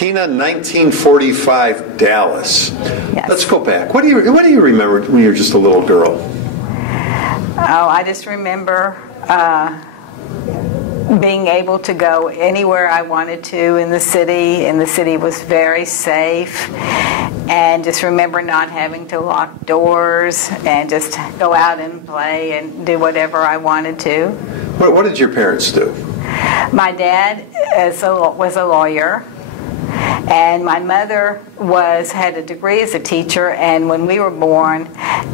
Tina, 1945, Dallas. Yes. Let's go back. What do you remember when you were just a little girl? Oh, I just remember being able to go anywhere I wanted to in the city, and the city was very safe. And just remember not having to lock doors and just go out and play and do whatever I wanted to. What did your parents do? My dad was a lawyer, and my mother had a degree as a teacher, and when we were born,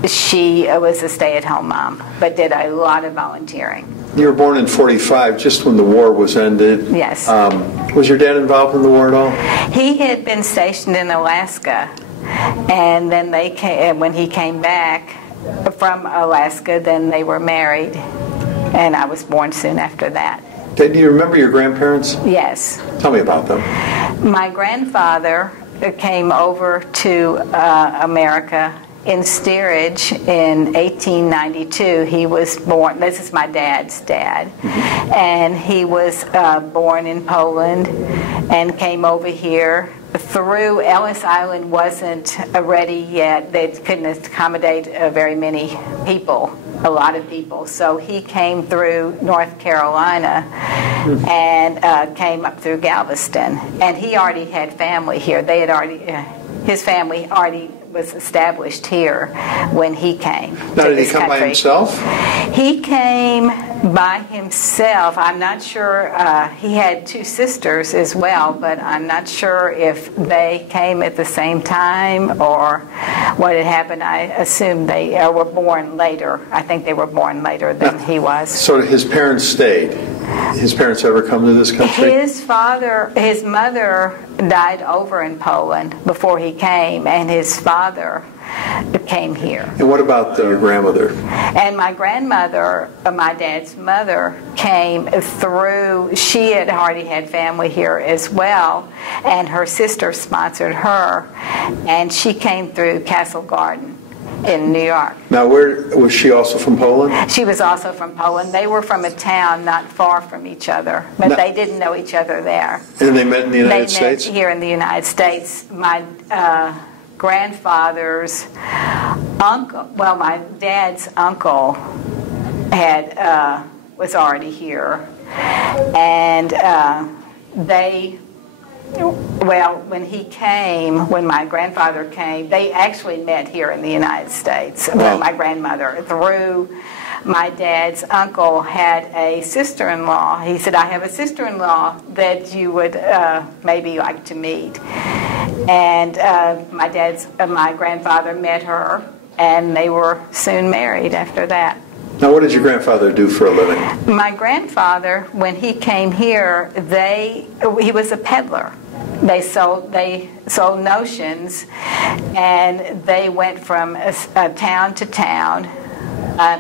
she was a stay-at-home mom, but did a lot of volunteering. You were born in 45, just when the war was ended. Yes. Was your dad involved in the war at all? He had been stationed in Alaska, and then when he came back from Alaska, then they were married, and I was born soon after that. Do you remember your grandparents? Yes. Tell me about them. My grandfather came over to America in steerage in 1892. He was born, this is my dad's dad, and he was born in Poland and came over here through Ellis Island. Wasn't ready yet. They couldn't accommodate very many people, a lot of people. So he came through North Carolina and came up through Galveston. And he already had family here. They had already, his family already was established here when he came. Now, did he come by himself? He came by himself. I'm not sure. He had two sisters as well, but I'm not sure if they came at the same time or what had happened. I assume they were born later. I think they were born later than he was. So his parents stayed. His parents ever come to this country? His mother died over in Poland before he came, and his father came here. And what about your grandmother? And my grandmother, my dad's mother, came through. She had already had family here as well, and her sister sponsored her, and she came through Castle Garden in New York. Now, where was she also from Poland? She was also from Poland. They were from a town not far from each other, but they didn't know each other there. And they met in the United States? They met here in the United States. My grandfather's uncle, well, my dad's uncle was already here, and when my grandfather came, they actually met here in the United States. Wow. My grandmother, through my dad's uncle, had a sister-in-law. He said, I have a sister-in-law that you would maybe like to meet. And my grandfather met her, and they were soon married after that. Now, what did your grandfather do for a living? My grandfather, when he came here, he was a peddler. They sold notions, and they went from town to town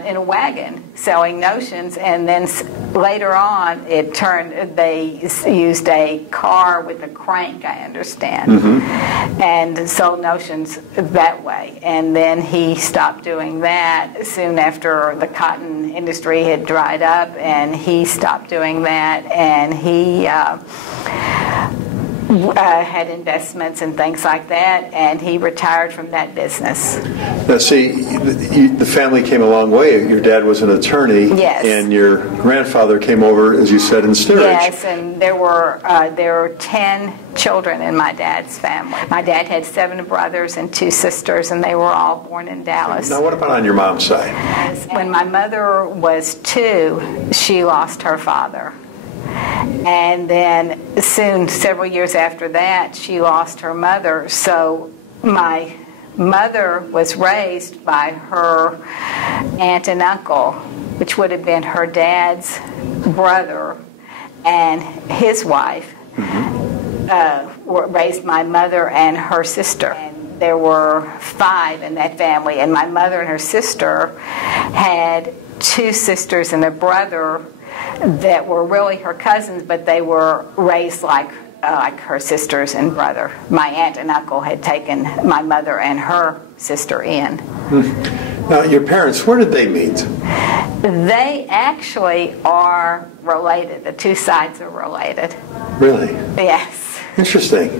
in a wagon selling notions, and then later on they used a car with a crank, I understand, and sold notions that way. And then he stopped doing that soon after the cotton industry had dried up, and he stopped doing that, and he had investments and things like that, and he retired from that business. Now, see, the family came a long way. Your dad was an attorney, yes, and your grandfather came over, as you said, in steerage. Yes, and there were 10 children in my dad's family. My dad had 7 brothers and 2 sisters, and they were all born in Dallas. Now, what about on your mom's side? When my mother was 2, she lost her father. And then soon, several years after that, she lost her mother. So my mother was raised by her aunt and uncle, which would have been her dad's brother and his wife, raised my mother and her sister. And there were 5 in that family, and my mother and her sister had 2 sisters and a brother that were really her cousins, but they were raised like her sisters and brother. My aunt and uncle had taken my mother and her sister in. Now, your parents, where did they meet? They actually are related. The 2 sides are related. Really? Yes. Interesting.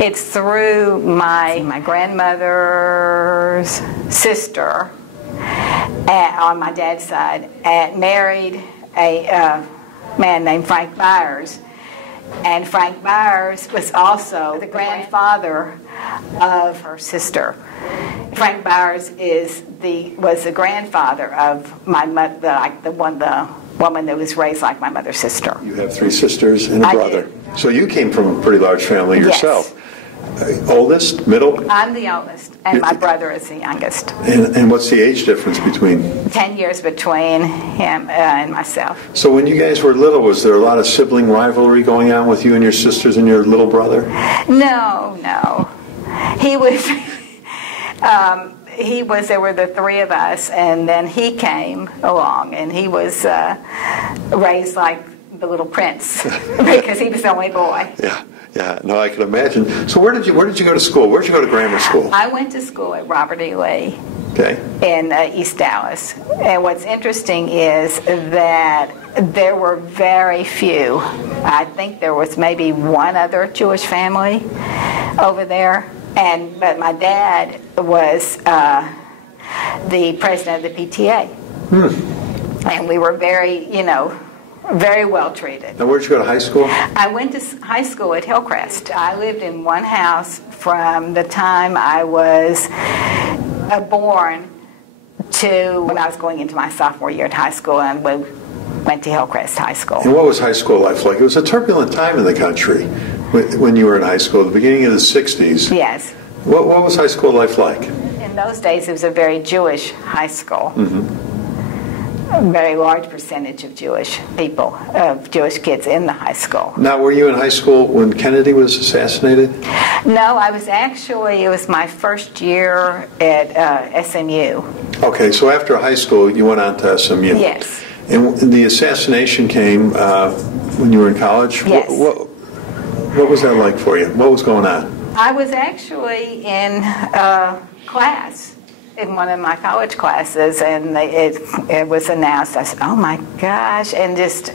It's through my grandmother's sister on my dad's side, married a man named Frank Byers. And Frank Byers was also the grandfather of her sister. Frank Byers was the grandfather of my mother, the woman that was raised like my mother's sister. You have 3 sisters and a brother. Do. So you came from a pretty large family yourself. Yes. Oldest, middle? I'm the oldest, and my brother is the youngest. And what's the age difference between? 10 years between him and myself. So when you guys were little, was there a lot of sibling rivalry going on with you and your sisters and your little brother? No. He was... there were the 3 of us, and then he came along, and he was raised like the little prince because he was the only boy. Yeah. No, I can imagine. So where did you go to school? Where did you go to grammar school? I went to school at Robert E. Lee. Okay. In East Dallas. And what's interesting is that there were very few. I think there was maybe one other Jewish family over there. But my dad was the president of the PTA. And we were very well treated. Now, where'd you go to high school? I went to high school at Hillcrest. I lived in one house from the time I was born to when I was going into my sophomore year at high school, and we went to Hillcrest High School. And what was high school life like? It was a turbulent time in the country when you were in high school, the beginning of the 60s. Yes. What was high school life like? In those days, it was a very Jewish high school. Mm-hmm. A very large percentage of Jewish people, of Jewish kids in the high school. Now, were you in high school when Kennedy was assassinated? No, it was my first year at SMU. Okay, so after high school, you went on to SMU. Yes. And the assassination came when you were in college? Yes. What was that like for you? What was going on? I was actually in class, in one of my college classes, and it was announced. I said, oh my gosh, and just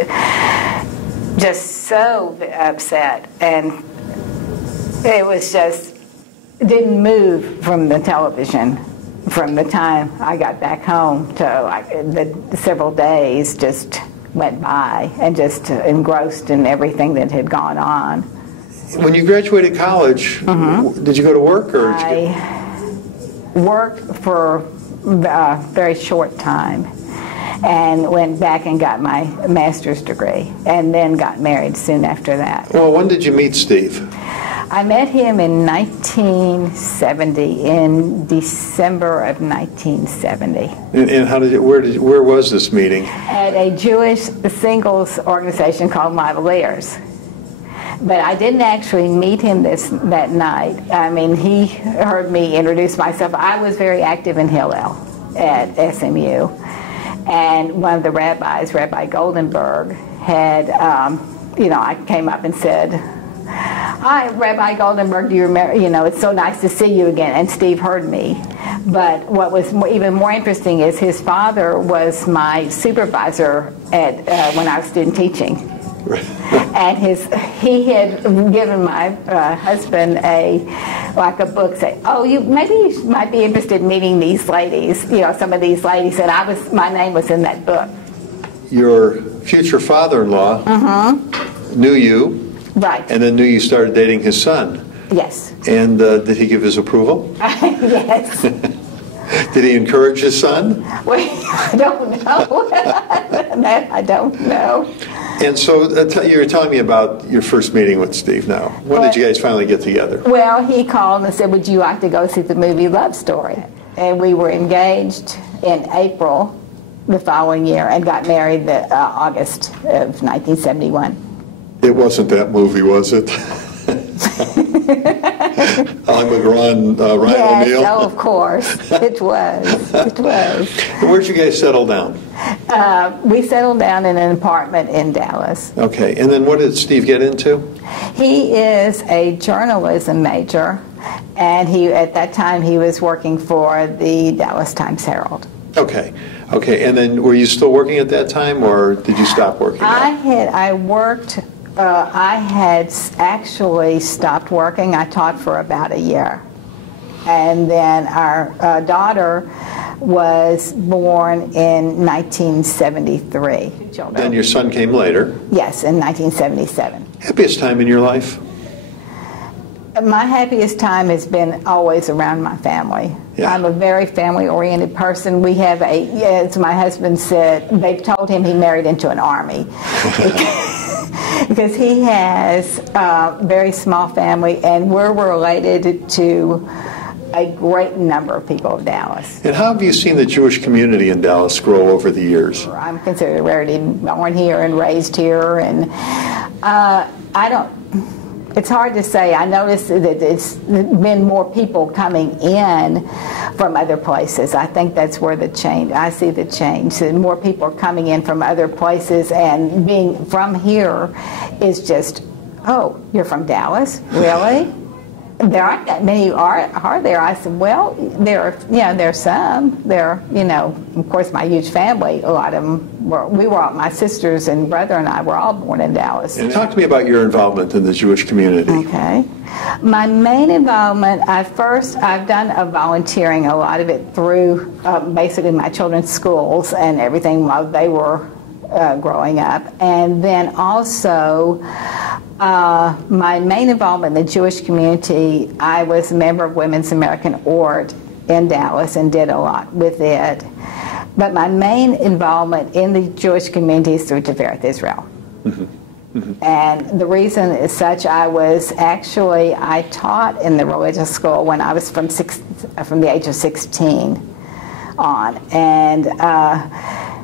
so upset. And it didn't move from the television from the time I got back home to the several days just went by, and just engrossed in everything that had gone on. When you graduated college, did you go to work? Or I worked for a very short time and went back and got my master's degree, and then got married soon after that. Well, when did you meet Steve? I met him in 1970, in December of 1970. And where was this meeting? At a Jewish singles organization called Mavaliers. But I didn't actually meet him that night. I mean, he heard me introduce myself. I was very active in Hillel at SMU. And one of the rabbis, Rabbi Goldenberg, had, I came up and said, hi, Rabbi Goldenberg, do you remember, it's so nice to see you again. And Steve heard me. But what was even more interesting is his father was my supervisor when I was student teaching. And he had given my husband a book, say, you might be interested in meeting these ladies, some of these ladies, and my name was in that book. Your future father-in-law knew you, right, and then knew you started dating his son. Yes. And did he give his approval? Yes. Did he encourage his son? Well, I don't know. That I don't know. And so you were telling me about your first meeting with Steve now. When did you guys finally get together? Well, he called and said, would you like to go see the movie Love Story? And we were engaged in April the following year and got married August of 1971. It wasn't that movie, was it? Alan McGraw, Ryan O'Neal? Yes, of course. It was. It was. Where'd you guys settle down? We settled down in an apartment in Dallas. Okay. And then what did Steve get into? He is a journalism major, and at that time he was working for the Dallas Times-Herald. Okay. Okay. And then were you still working at that time, or did you stop working? I worked I had actually stopped working. I taught for about a year. And then our daughter was born in 1973. Then your son came later. Yes, in 1977. Happiest time in your life? My happiest time has been always around my family. Yeah. I'm a very family-oriented person. We have as my husband said, they've told him he married into an army. Because he has a very small family, and we're related to a great number of people of Dallas. And how have you seen the Jewish community in Dallas grow over the years? I'm considered a rarity, born here and raised here, and it's hard to say. I noticed that it's been more people coming in from other places. I think that's where I see the change. So more people are coming in from other places, and being from here is just, oh, you're from Dallas? Really? There aren't that many, are there? I said, well, there's some. Of course, my huge family, a lot of them my sisters and brother and I were all born in Dallas. And talk to me about your involvement in the Jewish community. Okay. My main involvement, I've done volunteering, a lot of it through basically my children's schools and everything while they were growing up. And then also, my main involvement in the Jewish community, I was a member of Women's American Art in Dallas and did a lot with it. But my main involvement in the Jewish community is through Tiferet Israel. Mm-hmm. Mm-hmm. And the reason is such, I taught in the religious school when I was from the age of 16 on, and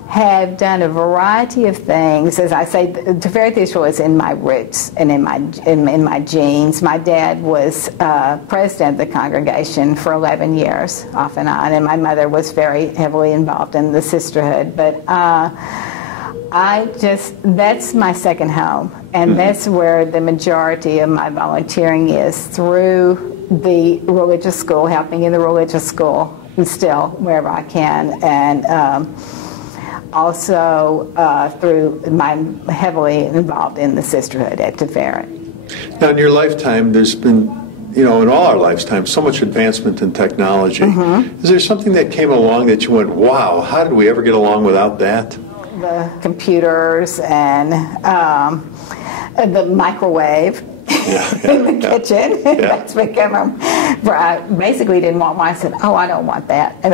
have done a variety of things. As I say, Tiferet Israel is in my roots and in my genes. My dad was president of the congregation for 11 years, off and on, and my mother was very heavily involved in the sisterhood. But that's my second home, and that's where the majority of my volunteering is, through the religious school, helping in the religious school, and still wherever I can, and also I'm heavily involved in the sisterhood at Tiferet. Now, in your lifetime, there's been, in all our lifetimes, so much advancement in technology. Mm-hmm. Is there something that came along that you went, wow, how did we ever get along without that? The computers and the microwave. In the kitchen. Yeah. That's become I basically didn't want one. I said, oh, I don't want that. And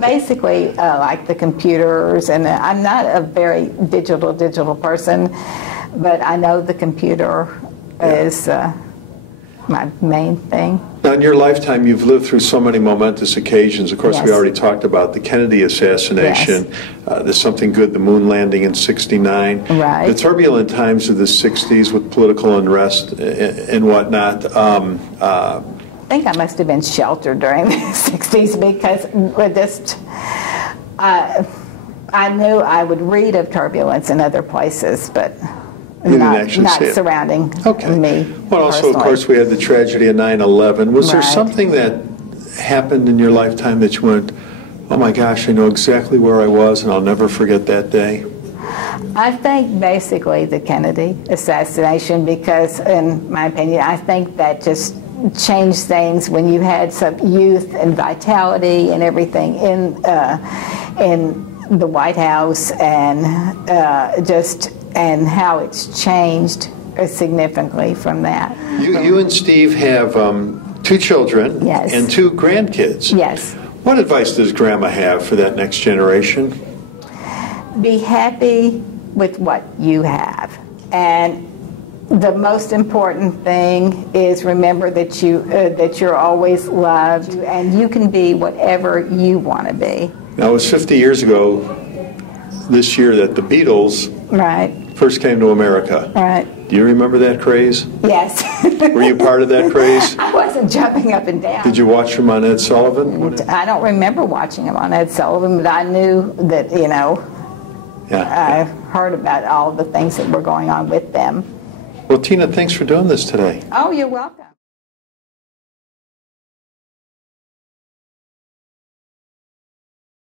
basically, like the computers, and I'm not a very digital person, but I know the computer is my main thing. Now, in your lifetime, you've lived through so many momentous occasions. Of course, yes. We already talked about the Kennedy assassination. Yes. There's something good, the moon landing in '69. Right. The turbulent times of the '60s with political unrest and whatnot. I think I must have been sheltered during the '60s because I knew I would read of turbulence in other places, but not surrounding me. Well, also, of course, we had the tragedy of 9/11. Was there something that happened in your lifetime that you went, oh my gosh, I know exactly where I was and I'll never forget that day? I think basically the Kennedy assassination, because in my opinion, I think that just changed things when you had some youth and vitality and everything in the White House, and and how it's changed significantly from that. You and Steve have 2 children. Yes. And 2 grandkids. Yes. What advice does Grandma have for that next generation? Be happy with what you have, and the most important thing is remember that you're always loved, and you can be whatever you want to be. Now, it was 50 years ago this year that the Beatles first came to America. Right. Do you remember that craze? Yes. Were you part of that craze? I wasn't jumping up and down. Did you watch them on Ed Sullivan? I don't remember watching them on Ed Sullivan, but I knew that, I heard about all the things that were going on with them. Well, Tina, thanks for doing this today. Oh, you're welcome.